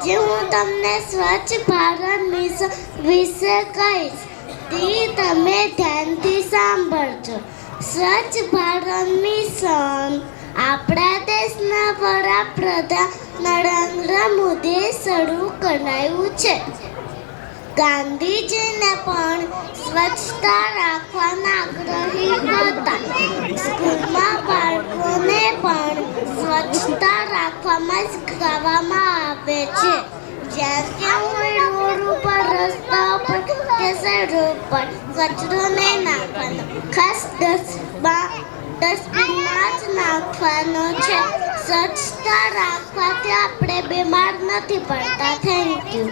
આજે હું તમને સ્વચ્છ ભારત મિશન વિશે કહીશ. તે તમે ધ્યાનથી સાંભળજો. સ્વચ્છ ભારત મિશન આપણા દેશના વડાપ્રધાન નરેન્દ્ર મોદીએ શરૂ કરાયું છે. ગાંધીજીને પણ સ્વચ્છતા રાખવાના આગ્રહી હતા. સ્કૂલમાં બાળકોને પણ સ્વચ્છતા રાખવામાં શીખવવામાં આવે છે. જ્યાં ત્યાં રોડ ઉપર, રસ્તા ઉપર કે સડકો પર કચરો નહીં નાખવાનો, ખાસ ડસ્ટબિનમાં જ નાખવાનો છે. સ્વચ્છતા રાખવાથી આપણે બીમાર નથી પડતા. Thank you.